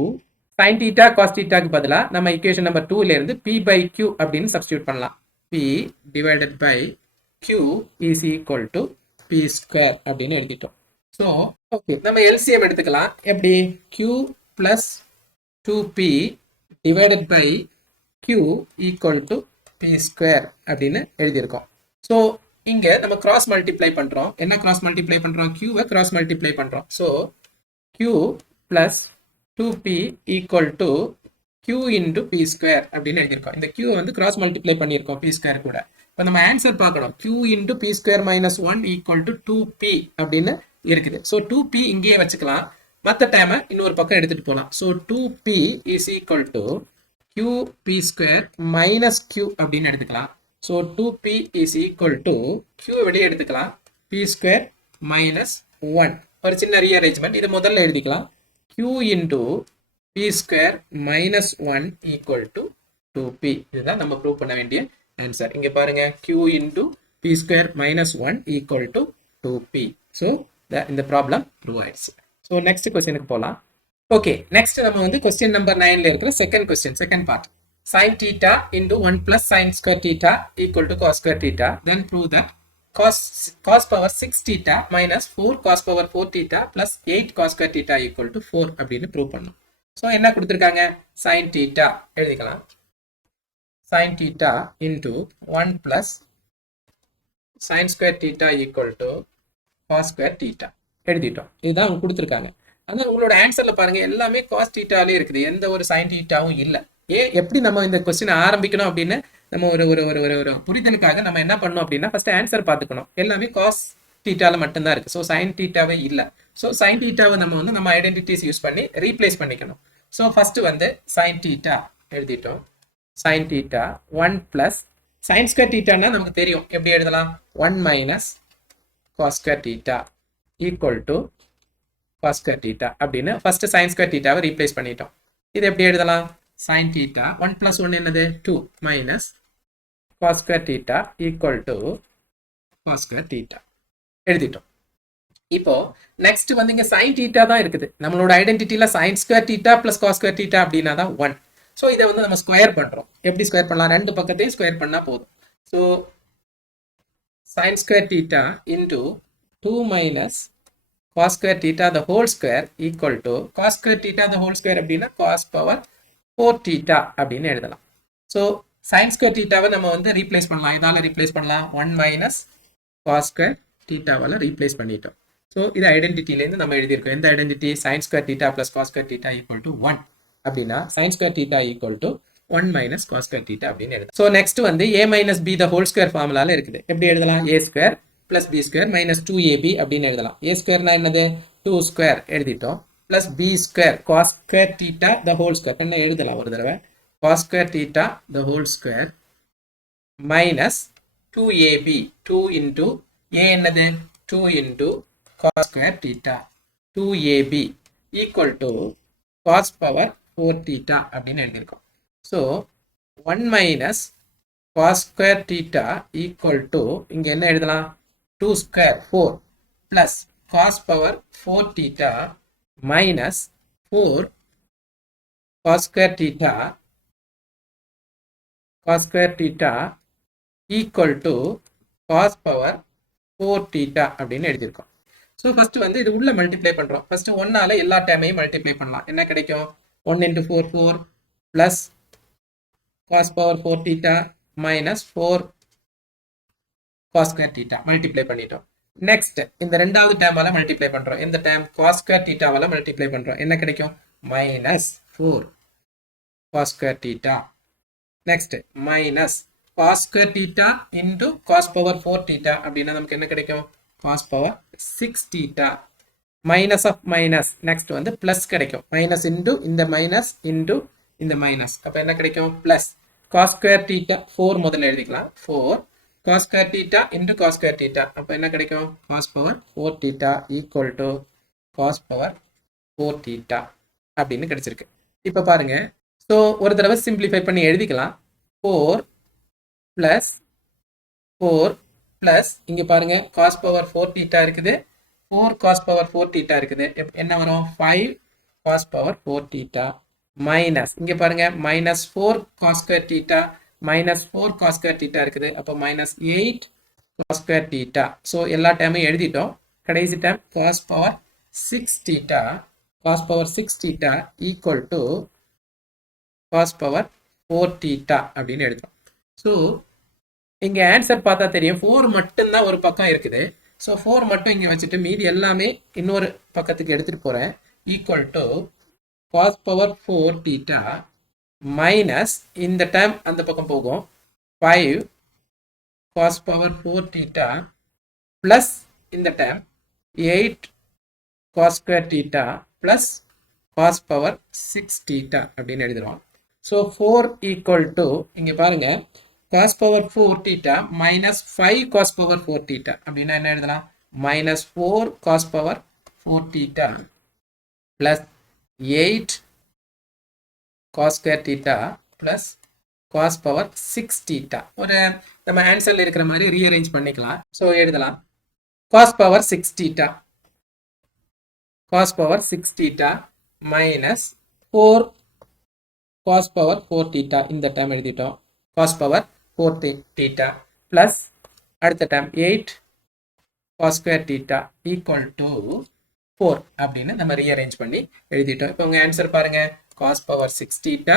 sin theta cos theta க்கு பதிலா நம்ம equation number 2ல இருந்து p by q அப்படின்னு substitute பண்ணலாம். p divided by q is equal to p square அப்படின்னு எழுதிட்டோம். So okay, நம்ம LCM எடுத்துக்கலாம். எப்படி? q plus 2p divided by q equal to p square அப்படின்னு எழுதியிருக்கோம். ஸோ இங்கே நம்ம கிராஸ் மல்டிப்ளை பண்ணுறோம். என்ன கிராஸ் மல்டிப்ளை பண்ணுறோம்? q-வை கிராஸ் மல்டிப்ளை பண்ணுறோம். So q plus 2p equal to q into p square அப்படின்னு எழுதியிருக்கோம். இந்த q வந்து கிராஸ் மல்டிப்ளை பண்ணியிருக்கோம் p square கூட. இப்போ நம்ம ஆன்சர் பார்க்கணும். q into p square minus 1 equal to 2p அப்படின்னு இருக்குது. ஸோ 2p இங்கேயே வச்சுக்கலாம். மற்ற டைமை இன்னொரு பக்கம் எடுத்துகிட்டு போகலாம். So 2p is equal to qp square minus q அப்படின்னு எடுத்துக்கலாம். So 2p is equal to q வெளியே எடுத்துக்கலாம். p square minus 1 ஒரு சின்ன ரீஅரேஞ்ச்மெண்ட். இது முதல்ல எழுதிக்கலாம். q into p square minus 1 equal to 2p. இதுதான் நம்ம ப்ரூவ் பண்ண வேண்டிய ஆன்சர். இங்கே பாருங்க, q into p square minus 1 equal to 2p. So இந்த ப்ராப்ளம் ப்ரூவ் ஆயிடுச்சு. ஸோ நெக்ஸ்ட் கொஸ்டினுக்கு போகலாம். ஓகே, நெக்ஸ்ட் நம்ம வந்து கொஸ்டின் நம்பர் 9ல இருக்கிற second question, second part. sin theta into 1 plus sin square theta equal to cos square theta. Then prove that cos power 6 theta minus 4 cos power 4 theta plus 8 cos square theta equal to 4 அப்படின்னு prove பண்ணும். So என்ன கொடுத்துருக்காங்க? sin theta எழுதிக்கலாம். sin theta into 1 plus sin square theta equal to cos square theta எழுதிட்டோம். இதுதான் அவங்க கொடுத்துருக்காங்க. ஆனால் உங்களோட ஆன்சர்ல பாருங்க, எல்லாமே காஸ் தீட்டாலே இருக்குது, எந்த ஒரு சைன் தீட்டாவும் இல்லை. எப்படி நம்ம இந்த கொஸ்டின் ஆரம்பிக்கணும் அப்படின்னு நம்ம ஒரு ஒரு ஒரு ஒரு புரிதலுக்காக நம்ம என்ன பண்ணணும் அப்படின்னா ஃபர்ஸ்ட் ஆன்சர் பார்த்துக்கணும். எல்லாமே காஸ் தீட்டால மட்டும்தான் இருக்கு. ஸோ சைன் தீட்டாவே இல்லை. ஸோ சைன் தீட்டாவை நம்ம வந்து நம்ம ஐடென்டிட்டிஸ் யூஸ் பண்ணி ரீப்ளேஸ் பண்ணிக்கணும். ஸோ ஃபர்ஸ்ட் வந்து சைன் தீட்டா எழுதிட்டோம். Sine theta 1 plus sine square தீட்டான்னா நமக்கு தெரியும், எப்படி எழுதலாம்? 1 minus cos square theta equal to cos square theta அப்படின்னு ஃபர்ஸ்ட் sin square theta வை ரீப்ளேஸ் பண்ணிட்டோம். இது எப்படி எழுதலாம்? sin theta 1 plus 1 என்னது? 2 minus cos square theta equal to cos square theta எழுதிட்டோம். இப்போ நெக்ஸ்ட் வந்து இங்க sin theta தான் இருக்குது. நம்மளோட ஐடென்டிட்டியில sin square theta plus cos square theta அப்படின்னா தான் 1. ஸோ இதை வந்து நம்ம ஸ்கொயர் பண்றோம். எப்படி ஸ்கொயர் பண்ணலாம்? ரெண்டு பக்கத்தையும் ஸ்கொயர் பண்ணா போதும். So sin square theta into 2 minus cos square theta the whole square equal to cos square theta the whole square அப்படின்னா cos power 4 theta அப்படின்னு எழுதலாம். ஸோ sin square theta-வை நம்ம வந்து ரீப்ளேஸ் பண்ணலாம். இதால ரீப்ளேஸ் பண்ணலாம். 1 minus cos square theta-வால ரீப்ளேஸ் பண்ணிட்டோம். So இது ஐடென்டிட்டிலேருந்து நம்ம எழுதியிருக்கோம். எந்த identity? sin square theta plus cos square theta equal to 1 அப்படின்னா sin square theta equal to 1 minus cos square theta அப்படின்னு எழுதலாம். ஸோ நெக்ஸ்ட் வந்து a minus b the whole square ஃபார்முலால இருக்குது. எப்படி எழுதலாம்? a square plus b square minus 2ab அப்படின்னு எழுதலாம். a square-னா என்னது? 2 square எழுதிட்டோம். plus b square cos square theta the whole square என்ன எழுதலாம் ஒரு தடவை? cos square theta the whole square minus 2ab 2 into a என்னது? 2 into cos square theta 2ab equal to cos power 4 theta அப்படின்னு எழுதியிருக்கோம். So 1 minus cos square theta equal to இங்கே என்ன எழுதலாம் 2 square 4 plus cos power 4 theta minus 4 cos square theta equal to cos power 4 theta அப்படின்னு எழுதியிருக்கோம். So first வந்து இது உள்ள மல்டிப்ளை பண்ணுறோம். ஃபர்ஸ்ட் 1ஆல எல்லா டேமையும் மல்டிப்ளை பண்ணலாம். என்ன கிடைக்கும் 1 into 4 4 plus cos power 4 theta minus 4 cos square theta multiply பண்ணிட்டோம். நெக்ஸ்ட் இந்த ரெண்டாவது டேமால மல்டிப்ளை பண்றோம். இந்த டேம் காஸ் ஸ்கொயர் தீட்டாவால மல்டிப்ளை பண்றோம். என்ன கிடைக்கும் minus 4 cos square theta. Next minus cos square theta into cos power 4 theta அப்படின்னா நமக்கு என்ன கிடைக்கும் cos power 6 theta. Minus of minus next வந்து பிளஸ் கிடைக்கும். மைனஸ் இன்டு இந்த மைனஸ் இன்டு இந்த மைனஸ் அப்ப என்ன கிடைக்கும் பிளஸ் காஸ் ஸ்கொயர் தீட்டா 4 முதல்ல எழுதிக்கலாம் 4 cos square theta into cos square theta அப்ப என்ன கிடைக்கும் cos power 4 theta equal to cos power 4 theta அப்படின்னு கிடைச்சிருக்கு. இப்ப பாருங்க ஸோ ஒரு தடவை சிம்பிளிஃபை பண்ணி எழுதிக்கலாம் 4 பிளஸ் 4 பிளஸ் இங்க பாருங்க காஸ் பவர் 4 தீட்டா இருக்குது 4 காஸ் பவர் 4 தீட்டா இருக்குது. என்ன வரும் 5 காஸ் பவர் 4 தீட்டா மைனஸ் இங்க பாருங்க minus 4 cos square theta minus 4 cos square theta இருக்குது. அப்போ minus 8 cos square theta. So எல்லா டைமும் எழுதிட்டோம். கடைசி term cos power 6 theta cos power 6 theta equal to cos power 4 theta அப்படின்னு எழுதுறோம். ஸோ இங்க ஆன்சர் பார்த்தா தெரியும் 4 மட்டும்தான் ஒரு பக்கம் இருக்குது. ஸோ 4 மட்டும் இங்க வச்சுட்டு மீதி எல்லாமே இன்னொரு பக்கத்துக்கு எடுத்துட்டு போறேன். Equal to cos power 4 theta minus இந்த டைம் அந்த பக்கம் போகும் 5 காஸ் பவர் 4 தீட்டா பிளஸ் இந்த term 8 cos square theta plus cos power 6 theta அப்படின்னு எழுதுறோம். ஸோ 4 ஈக்குவல் டு இங்க பாருங்க cos power 4 theta minus 5 cos power 4 theta அப்படின்னா என்ன எழுதலாம் minus 4 cos power 4 theta plus 8 cos square theta plus cos power 6 theta ஒரு நம்ம ஆன்சர்ல இருக்கிற மாதிரி ரீஅரேஞ்ச் பண்ணிக்கலாம். ஸோ எழுதலாம் cos power 6 theta cos power 6 theta minus 4 cos power 4 theta இந்த டைம் எழுதிட்டோம். cos power 4 theta plus அடுத்த time 8 cos square theta equal to 4 அப்படின்னு நம்ம ரீஅரேஞ்ச் பண்ணி எழுதிட்டோம். இப்போ உங்க ஆன்சர் பாருங்க cos power 6 theta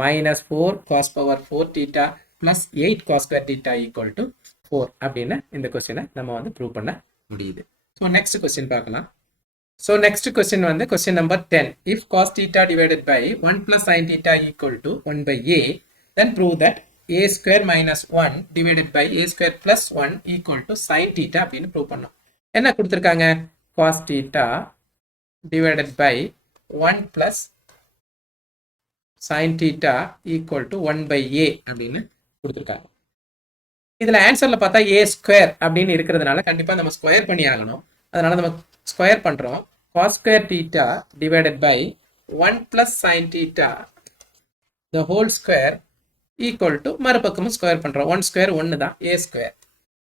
minus 4 cos power 4 theta plus 8 cos square theta equal to 4 அப்படின்னு இந்த கொஸ்டினை நம்ம வந்து ப்ரூவ் பண்ண முடியுது. ஸோ நெக்ஸ்ட் கொஸ்டின் பார்க்கலாம். So next question வந்து question number 10. If cos theta divided by 1 plus sin theta equal to 1 by a, then prove that a square minus 1 divided by a square plus 1 equal to sin theta அப்படின்னு prove பண்ணோம். என்ன கொடுத்திருக்காங்க cos theta divided by 1 plus sin theta equal to 1 by a அப்படின்னு கொடுத்திருக்காங்க. இதுல ஆன்சர்ல பார்த்தா a square அப்படின்னு இருக்கிறதுனால கண்டிப்பா நம்ம ஸ்கொயர் பண்ணி ஆகணும். அதனால நம்ம ஸ்கொயர் பண்றோம். cos square theta divided by 1 plus sin theta the whole square equal to மறுபக்கமும் ஸ்கொயர் பண்றோம். 1 ஸ்கொயர் 1 தான் a square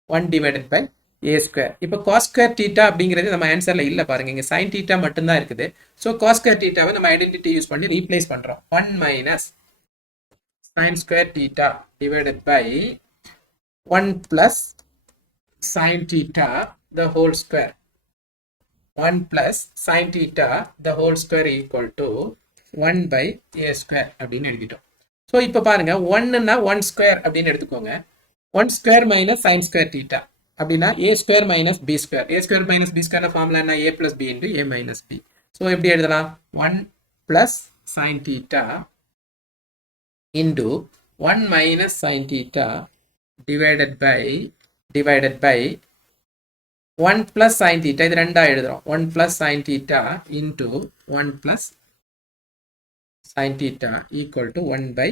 1 divided by a square. இப்போ cos square theta அப்படிங்கிறது நம்ம ஆன்சர்ல இல்ல பாருங்க. இங்க sin theta மட்டும் தான் இருக்குது. சோ cos square theta-வை நம்ம ஐடென்டிட்டி யூஸ் பண்ணி ரீப்ளேஸ் பண்றோம். 1 minus sin square theta divided by 1 plus sin theta the whole square 1 plus sin theta the whole square equal to 1 by a square அப்படின்னு எழுதிட்டோம். So இப்போ பாருங்க 1ன்னா 1 ஸ்கொயர் அப்படின்னு எடுத்துக்கோங்க. 1 square minus sin square theta அப்படின்னா a square minus b square. a square minus b square formula என்ன a plus b into a minus b. So எப்படி எழுதலாம் 1 plus sin theta into 1 minus sin theta divided by 1 plus sin theta இது ரெண்டா எழுதுறோம். 1 plus sin theta into 1 plus sin theta equal to 1 by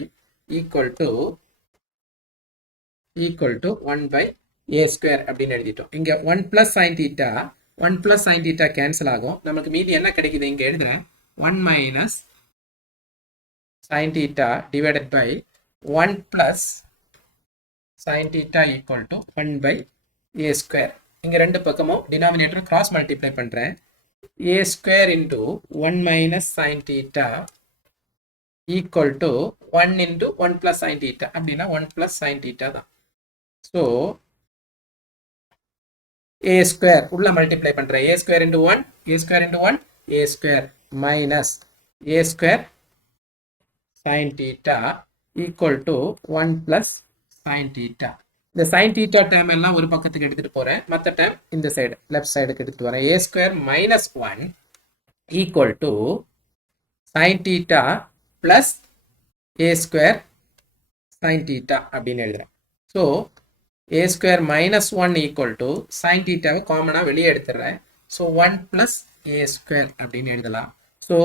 1 by a square அப்படின்னு எழுதிட்டோம். இங்க 1 plus sin theta 1 plus sin theta cancel ஆகும். நமக்கு மீதி என்ன கிடைக்குது இங்க எழுதுறேன். 1 minus sin theta divided by 1 plus sin theta equal to 1 by a square. இங்க ரெண்டு பக்கமும் denominator cross multiply பண்றேன். a square into 1 minus sin theta equal to 1 into 1 plus sin theta. அப்படின்னா 1 plus sin theta தான். So a square உள்ள multiply பண்றேன். a square into 1, a square into 1, a square minus a square sin theta equal to 1 plus sin theta. இந்த sin theta term எல்லாம் ஒரு பக்கத்துக்கு எடுத்துட்டு போறேன். மற்ற term இந்த சைடு லெஃப்ட் சைடுக்கு எடுத்துட்டு வரேன். a square minus 1 equal to sin theta plus a square sin theta அப்படின்னு எழுதுறேன். So a square minus 1 equal to sin theta காமனா வெளியே எடுத்துடுறேன். ஸோ 1 plus a square அப்படின்னு எழுதலாம். So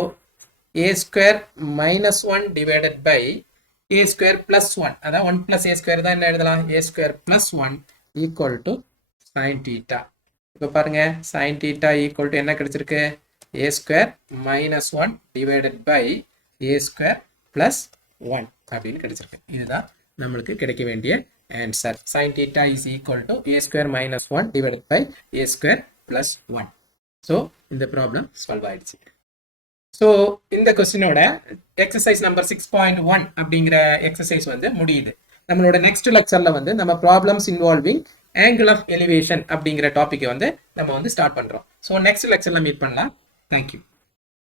a square minus 1 divided by a square plus 1. அதான் 1 plus a square தான் என்ன எழுதலாம்? a square plus 1 equal to sin theta. இப்போ பாருங்க sin theta equal to என்ன கிடைச்சிருக்கு? a square minus 1 divided by a square plus 1 அப்படின்னு கிடைச்சிருக்கு. இதுதான் நம்மளுக்கு கிடைக்க வேண்டிய answer. sin theta is equal to a square minus 1 divided by a square plus 1. So இந்த ப்ராப்ளம் சால்வ் ஆயிடுச்சு. ஸோ இந்த கொஸ்டினோட எக்ஸசைஸ் நம்பர் 6.1 அப்படிங்கிற எக்ஸசைஸ் வந்து முடியுது. நம்மளோட நெக்ஸ்ட் லெக்சர்ல வந்து நம்ம problems involving angle of elevation அப்படிங்கிற டாபிக்கை வந்து நம்ம வந்து ஸ்டார்ட் பண்றோம். ஸோ நெக்ஸ்ட் லெக்சர்ல மீட் பண்ணலாம். தேங்க்யூ.